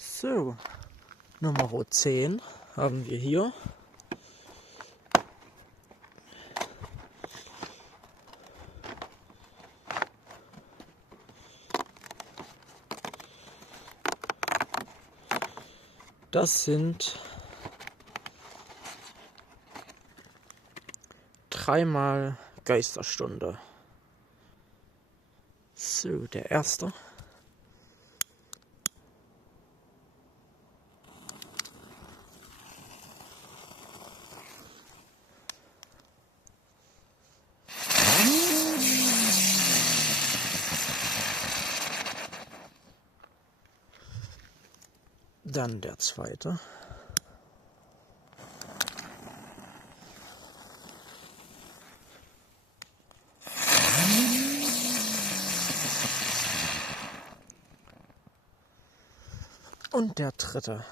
So, Nummer 10 haben wir hier. Das sind 3-mal Geisterstunde. So, der erste. Dann der zweite. Und der dritte.